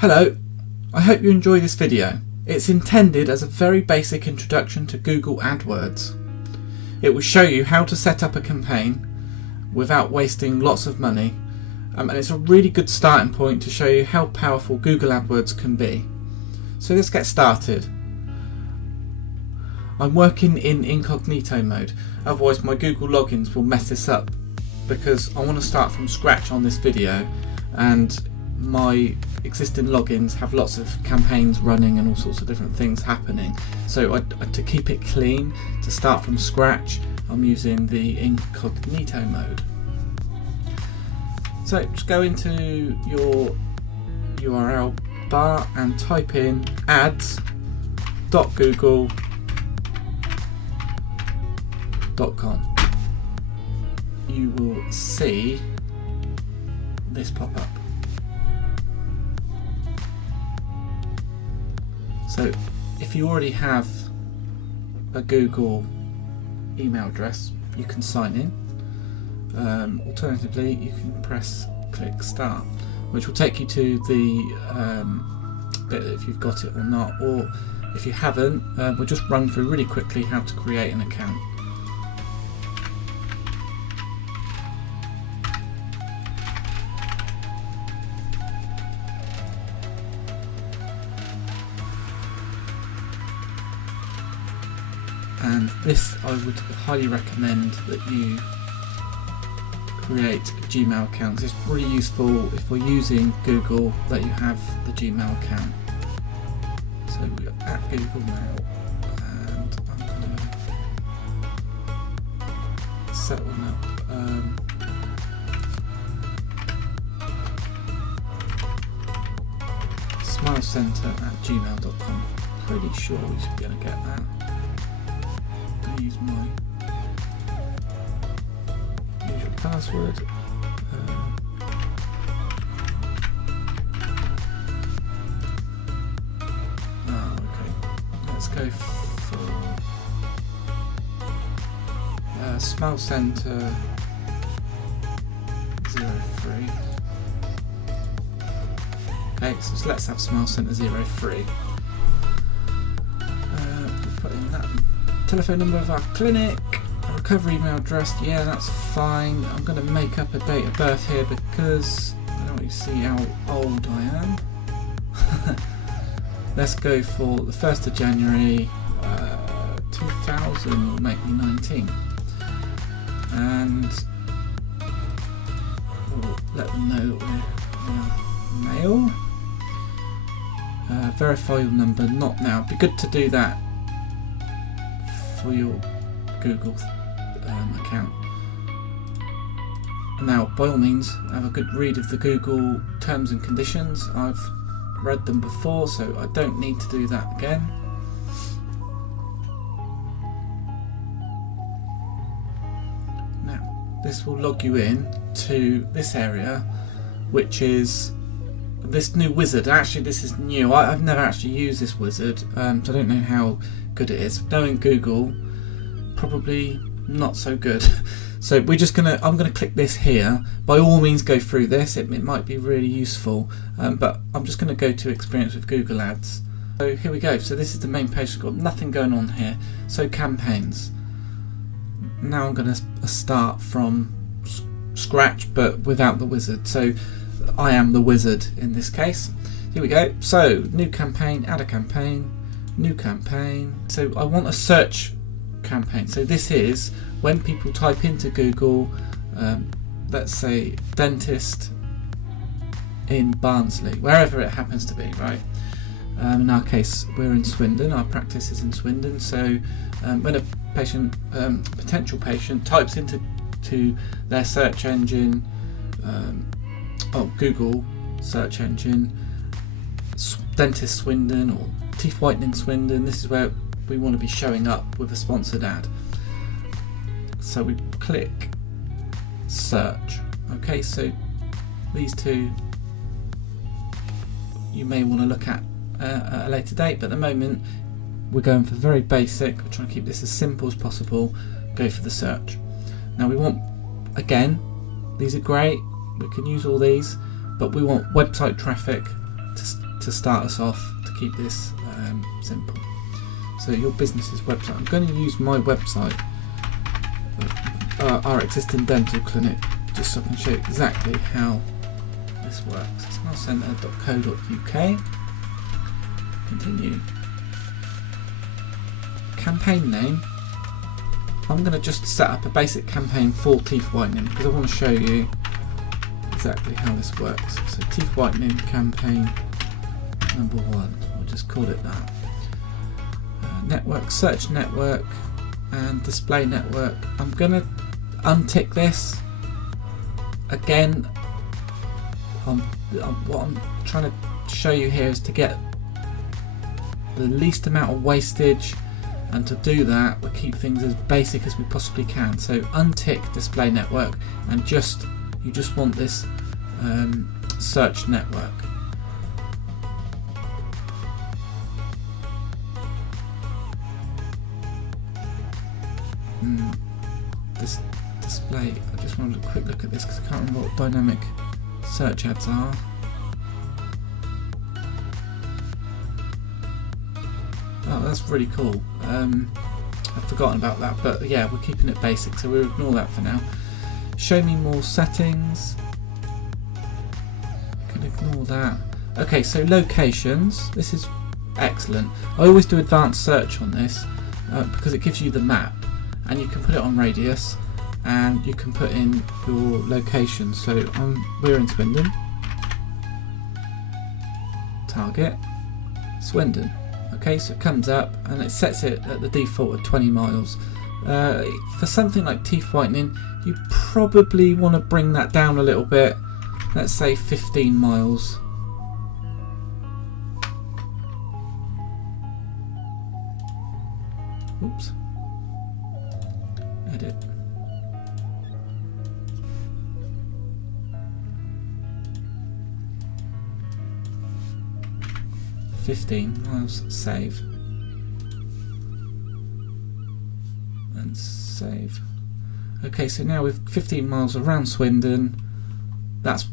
Hello, I hope you enjoy this video. It's intended as a very basic introduction to Google Adwords. It will show you how to set up a campaign without wasting lots of money, and it's a really good starting point to show you how powerful Google Adwords can be. So let's get started. I'm working in incognito mode, otherwise my Google logins will mess this up, because I want to start from scratch on this video and my existing logins have lots of campaigns running and all sorts of different things happening. So to keep it clean, to start from scratch, I'm using the incognito mode. So just go into your URL bar and type in ads.google.com. You will see this pop up. So if you already have a Google email address, you can sign in. Alternatively, you can click start, which will take you to the bit if you've got it or not, or if you haven't, we'll just run through really quickly how to create an account. And this, I would highly recommend that you create a Gmail account. It's really useful if we're using Google that you have the Gmail account. So we're at Google Mail, and I'm going to set one up. smilescenter@gmail.com. Pretty sure we should be able to get that. Use my usual password. Okay. Let's go for Smile Center 03. Okay, so let's have Smile Center 03. We'll put in that telephone number of our clinic, a recovery email address, yeah, that's fine. I'm going to make up a date of birth here because I don't want you to see how old I am. Let's go for the 1st of January 2000, will make me 19. And we'll let them know we're male. Verify your number, not now. It'd be good to do that for your Google account. Now, by all means, have a good read of the Google terms and conditions. I've read them before, so I don't need to do that again. Now, this will log you in to this area, which is this new wizard. Actually, this is new. I've never actually used this wizard, so I don't know how good it is. Knowing Google, probably not so good. So I'm gonna click this here. By all means, go through this. It might be really useful, but I'm just gonna go to experience with Google Ads. So here we go. So this is the main page. We've got nothing going on here. So campaigns. Now I'm gonna start from scratch, but without the wizard. So I am the wizard in this case. Here we go. So new campaign, add a campaign, new campaign. So I want a search campaign. So this is when people type into Google, let's say dentist in Barnsley, wherever it happens to be, right? In our case, we're in Swindon. Our practice is in Swindon. So when a patient, potential patient, types into their search engine, Google search engine, dentist Swindon or teeth whitening Swindon, this is where we want to be showing up with a sponsored ad. So we click search. Okay, so these two you may want to look at a later date, but at the moment we're going for very basic. We're trying to keep this as simple as possible. Go for the search. Now we want, again, these are great, we can use all these, but we want website traffic to start us off to keep this simple. So your business's website. I'm going to use my website, our existing dental clinic, just so I can show you exactly how this works. Smilecenter.co.uk. Continue. Campaign name. I'm going to just set up a basic campaign for teeth whitening because I want to show you exactly how this works. So teeth whitening campaign number 1. We'll just call it that. Network, search network, and display network. I'm going to untick this. Again, what I'm trying to show you here is to get the least amount of wastage, and to do that we'll keep things as basic as we possibly can. So untick display network, and you just want this search network. This display, I just wanted a quick look at this because I can't remember what dynamic search ads are. Oh, that's really cool. I've forgotten about that, but yeah, we're keeping it basic, so we'll ignore that for now. Show me more settings. You can ignore that. Okay, so locations. This is excellent. I always do advanced search on this because it gives you the map, and you can put it on radius, and you can put in your location. So we're in Swindon. Target Swindon. Okay, so it comes up and it sets it at the default at 20 miles. For something like teeth whitening, you probably want to bring that down a little bit. Let's say 15 miles. Oops. Edit. miles, save, and save. Okay, so now with 15 miles around Swindon, it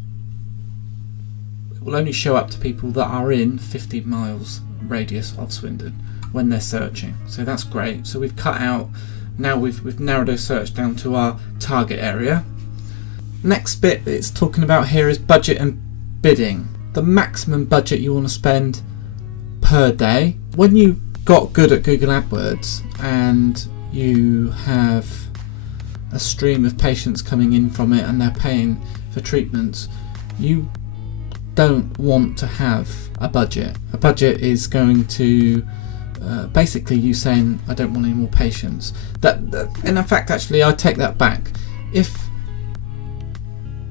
will only show up to people that are in 15 miles radius of Swindon when they're searching. So that's great. So we've cut out, now we've narrowed our search down to our target area. Next bit it's talking about here is budget and bidding. The maximum budget you want to spend per day. When you got good at Google Adwords and you have a stream of patients coming in from it and they're paying for treatments, you don't want to have a budget. A budget is going to basically you saying I don't want any more patients. And in fact, actually, I take that back. If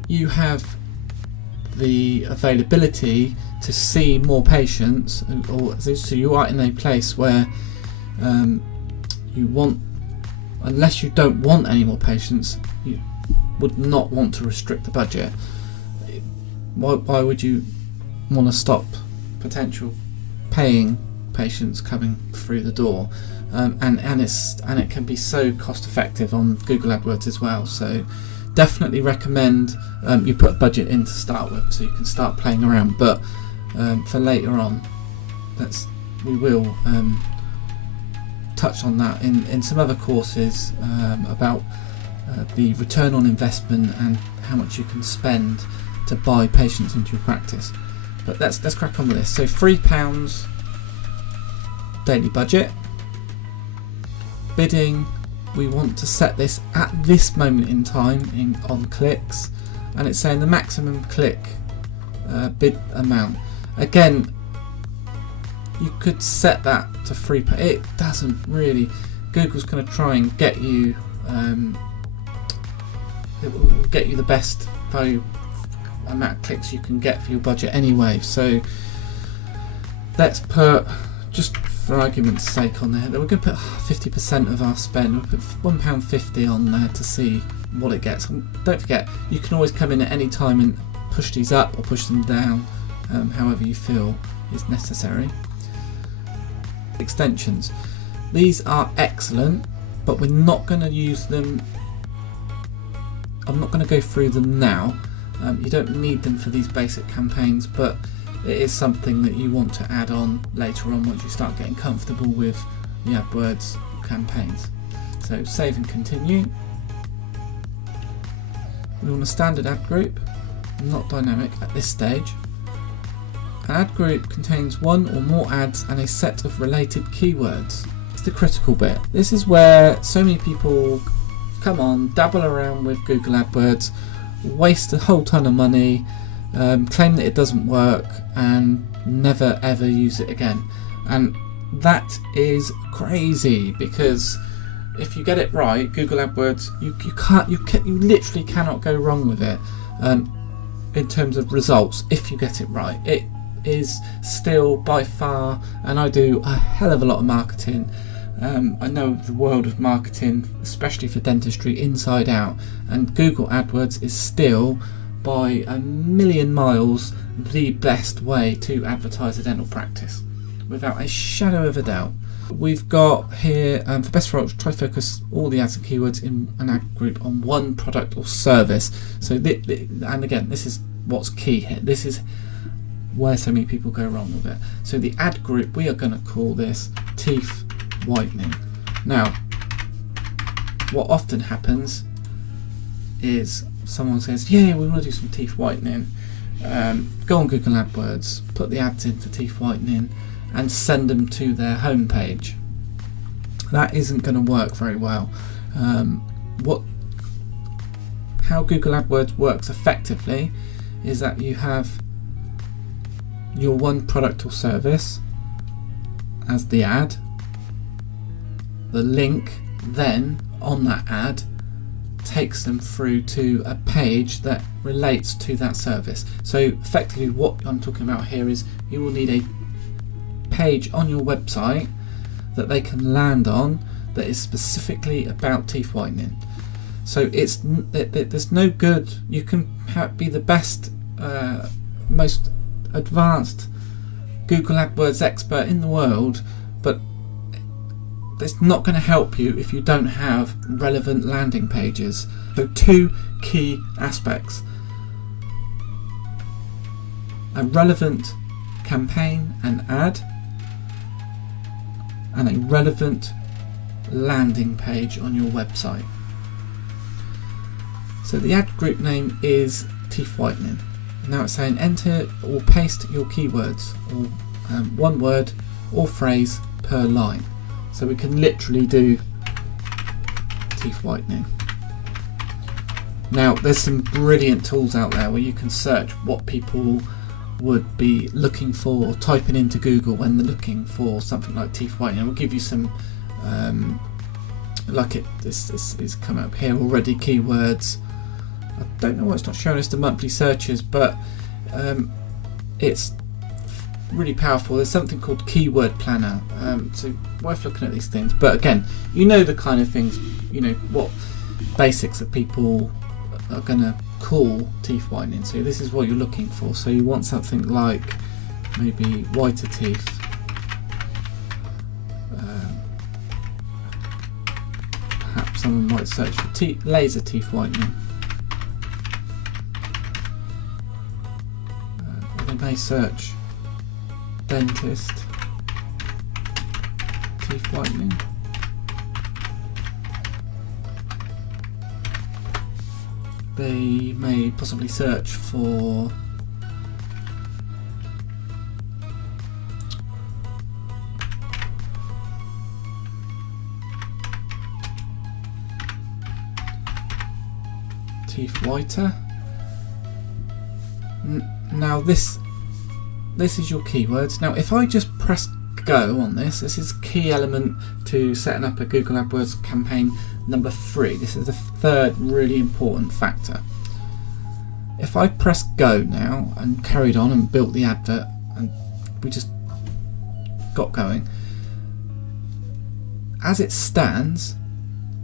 you have the availability to see more patients, or so you are in a place where you want, unless you don't want any more patients, you would not want to restrict the budget. Why would you want to stop potential paying patients coming through the door? And it can be so cost effective on Google AdWords as well. So definitely recommend you put a budget in to start with, so you can start playing around. But for later on, we will touch on that in some other courses about the return on investment and how much you can spend to buy patients into your practice. But let's crack on with this. So £3 daily budget. Bidding, we want to set this at this moment in time on clicks, and it's saying the maximum click bid amount. Again, you could set that to £3. It doesn't really. Google's going to try and get you. It will get you the best value amount of clicks you can get for your budget anyway. So let's put, just for argument's sake, on there, we're going to put 50% of our spend. We'll put £1.50 on there to see what it gets. And don't forget, you can always come in at any time and push these up or push them down, however you feel is necessary. Extensions. These are excellent, but we're not going to use them. I'm not going to go through them now. You don't need them for these basic campaigns, but it is something that you want to add on later on once you start getting comfortable with the AdWords campaigns. So save and continue. We want a standard ad group, not dynamic at this stage. An ad group contains one or more ads and a set of related keywords. It's the critical bit. This is where so many people come on, dabble around with Google AdWords, waste a whole ton of money, claim that it doesn't work, and never ever use it again. And that is crazy, because if you get it right, Google AdWords, you literally cannot go wrong with it in terms of results. If you get it right, it is still by far, and I do a hell of a lot of marketing. I know the world of marketing, especially for dentistry, inside out, and Google AdWords is still by a million miles the best way to advertise a dental practice, without a shadow of a doubt. We've got here, for best results, try to focus all the ads and keywords in an ad group on one product or service. So, and again, this is what's key here. This is where so many people go wrong with it. So the ad group, we are going to call this teeth whitening. Now, what often happens is someone says, yeah, we want to do some teeth whitening. Go on Google AdWords, put the ads in for teeth whitening, and send them to their homepage. That isn't going to work very well. How Google AdWords works effectively is that you have your one product or service as the ad. The link then on that ad takes them through to a page that relates to that service. So effectively what I'm talking about here is you will need a page on your website that they can land on that is specifically about teeth whitening. So there's no good. You can be the best, most advanced Google AdWords expert in the world, but it's not going to help you if you don't have relevant landing pages. So two key aspects: a relevant campaign and ad, and a relevant landing page on your website. So the ad group name is teeth whitening. Now it's saying enter or paste your keywords, or one word or phrase per line. So we can literally do teeth whitening. Now there's some brilliant tools out there where you can search what people would be looking for, typing into Google when they're looking for something like teeth whitening. We'll give you some, this is come up here already, keywords. I don't know why it's not showing us the monthly searches, but it's really powerful. There's something called Keyword Planner, so worth looking at these things. But again, you know the kind of things, you know what basics that people are going to call teeth whitening. So this is what you're looking for. So you want something like maybe whiter teeth. Perhaps someone might search for laser teeth whitening. Or they may search dentist teeth whitening. They may possibly search for teeth whiter. Now this is your keywords. Now if I just press go on this is key element to setting up a Google AdWords campaign number 3. This is the third really important factor. If I press go now and carried on and built the advert and we just got going, as it stands,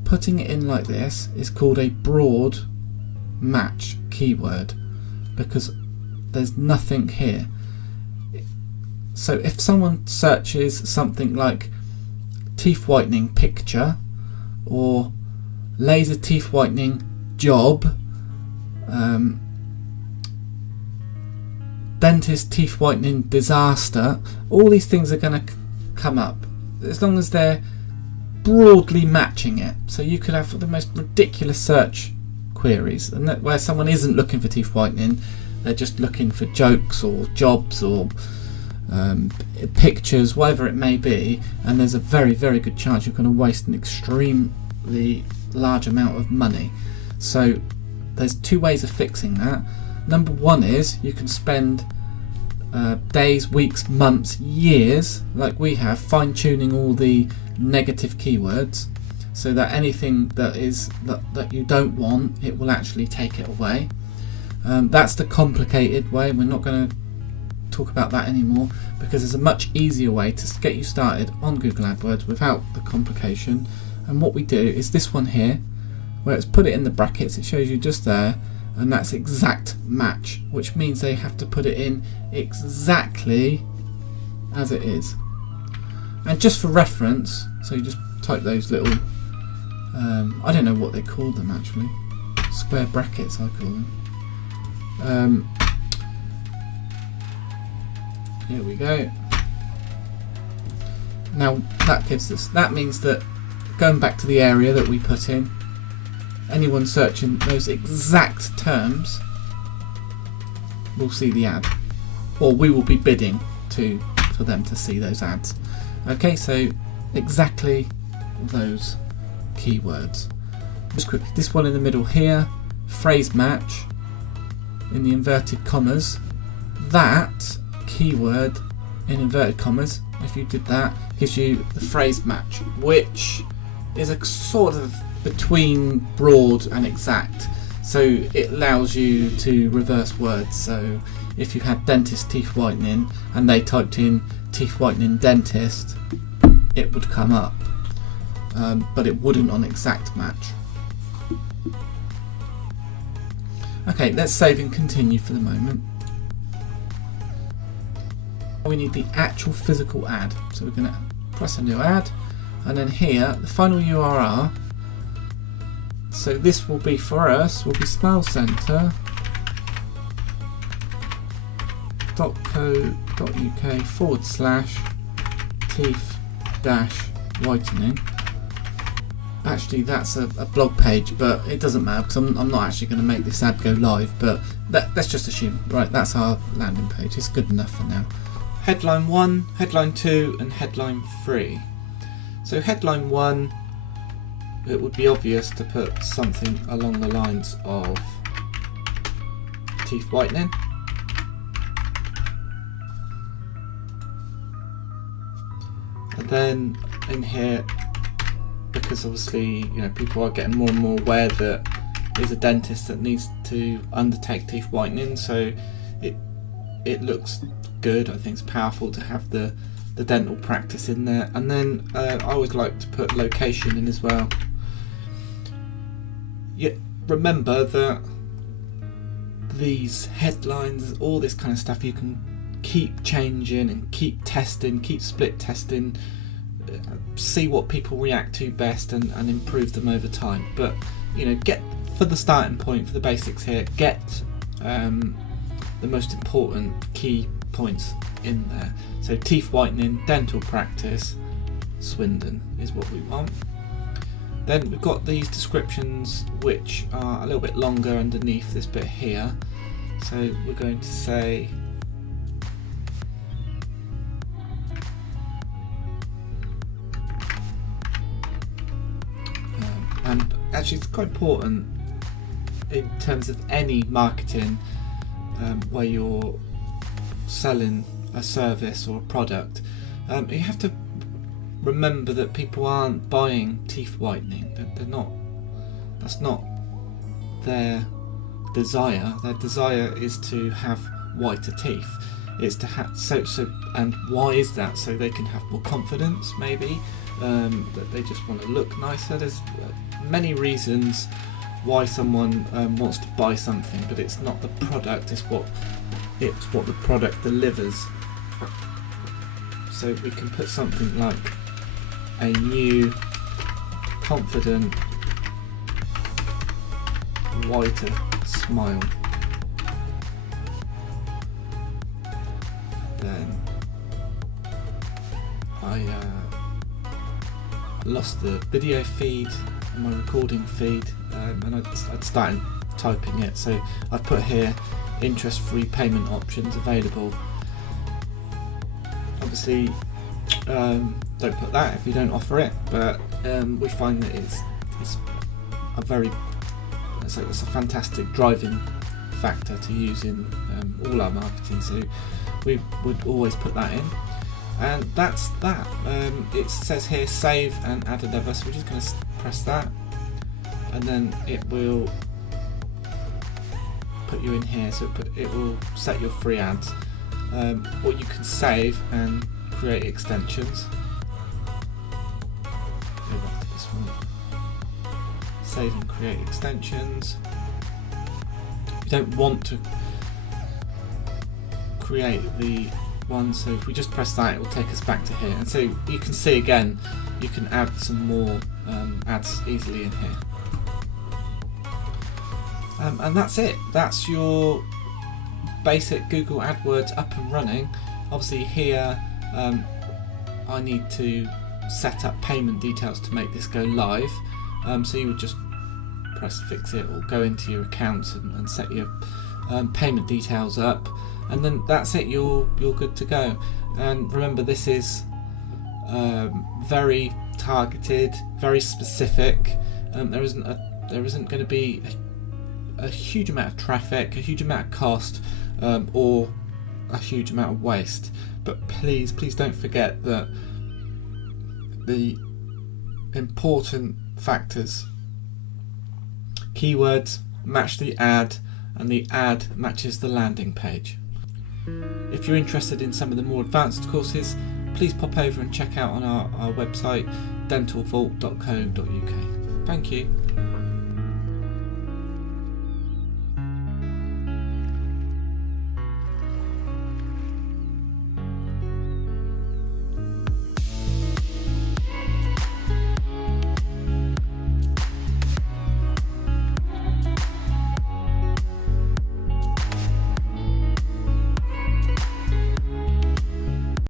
putting it in like this is called a broad match keyword because there's nothing here. So if someone searches something like teeth whitening picture or laser teeth whitening job, dentist, teeth whitening, disaster, all these things are going to come up as long as they're broadly matching it. So you could have the most ridiculous search queries, and that where someone isn't looking for teeth whitening, they're just looking for jokes or jobs or pictures, whatever it may be, and there's a very, very good chance you're going to waste an extremely large amount of money. So there's two ways of fixing that. Number one is you can spend days, weeks, months, years, like we have, fine-tuning all the negative keywords so that anything that is that you don't want, it will actually take it away. That's the complicated way. We're not going to talk about that anymore, because there's a much easier way to get you started on Google AdWords without the complication. And what we do is this one here, where it's put it in the brackets, it shows you just there, and that's exact match, which means they have to put it in exactly as it is. And just for reference, so you just type those little I don't know what they call them actually, square brackets I call them. Here we go. Now that gives us, that means that going back to the area that we put in, anyone searching those exact terms will see the ad, or we will be bidding for them to see those ads. Okay, so exactly those keywords. Just quickly, this one in the middle here, phrase match in the inverted commas, that keyword in inverted commas, if you did that, gives you the phrase match, which is a sort of between broad and exact, so it allows you to reverse words. So if you had dentist teeth whitening and they typed in teeth whitening dentist, it would come up, but it wouldn't on exact match. Okay, let's save and continue for the moment. We need the actual physical ad, so we're going to press a new ad, and then here the final URL. So this will be, for us, will be smilecenter.co.uk/teeth-whitening. Actually, that's a blog page, but it doesn't matter because I'm not actually going to make this ad go live, but let's just assume, right, that's our landing page. It's good enough for now. Headline 1, headline 2 and headline 3. So headline 1, it would be obvious to put something along the lines of teeth whitening. And then in here, because obviously people are getting more and more aware that there's a dentist that needs to undertake teeth whitening, so it looks good. I think it's powerful to have the dental practice in there. And then I always like to put location in as well. Remember that these headlines, all this kind of stuff, you can keep changing and keep testing, keep split testing, see what people react to best and improve them over time. But get, for the starting point, for the basics here, get the most important key points in there. So teeth whitening, dental practice, Swindon is what we want. Then we've got these descriptions which are a little bit longer underneath this bit here. So we're going to say and actually it's quite important in terms of any marketing where you're selling a service or a product, you have to remember that people aren't buying teeth whitening. They're not. That's not their desire. Their desire is to have whiter teeth. It's to have and why is that? So they can have more confidence, maybe. That they just want to look nicer. There's many reasons why someone wants to buy something, but it's not the product. It's what the product delivers. So we can put something like a new, confident, whiter smile. then I lost the video feed and my recording feed, and I'd started typing it, so I've put here interest-free payment options available. Obviously don't put that if you don't offer it, but we find that it's a fantastic driving factor to use in all our marketing, so we would always put that in. And that's that. It says here save and add another, so we're just going to press that, and then it will put you in here, so it will set your free ads, or you can save and create extensions. Go back to this one. Save and create extensions. You don't want to create the one, so if we just press that, it will take us back to here, and so you can see again you can add some more ads easily in here. And that's it. That's your basic Google AdWords up and running. Obviously here I need to set up payment details to make this go live, so you would just press fix it or go into your accounts and set your payment details up, and then that's it, you're good to go. And remember, this is very targeted, very specific. There isn't going to be a huge amount of traffic, a huge amount of cost, or a huge amount of waste. But please don't forget that the important factors: keywords match the ad, and the ad matches the landing page. If you're interested in some of the more advanced courses, please pop over and check out on our website dentalvault.co.uk. Thank you.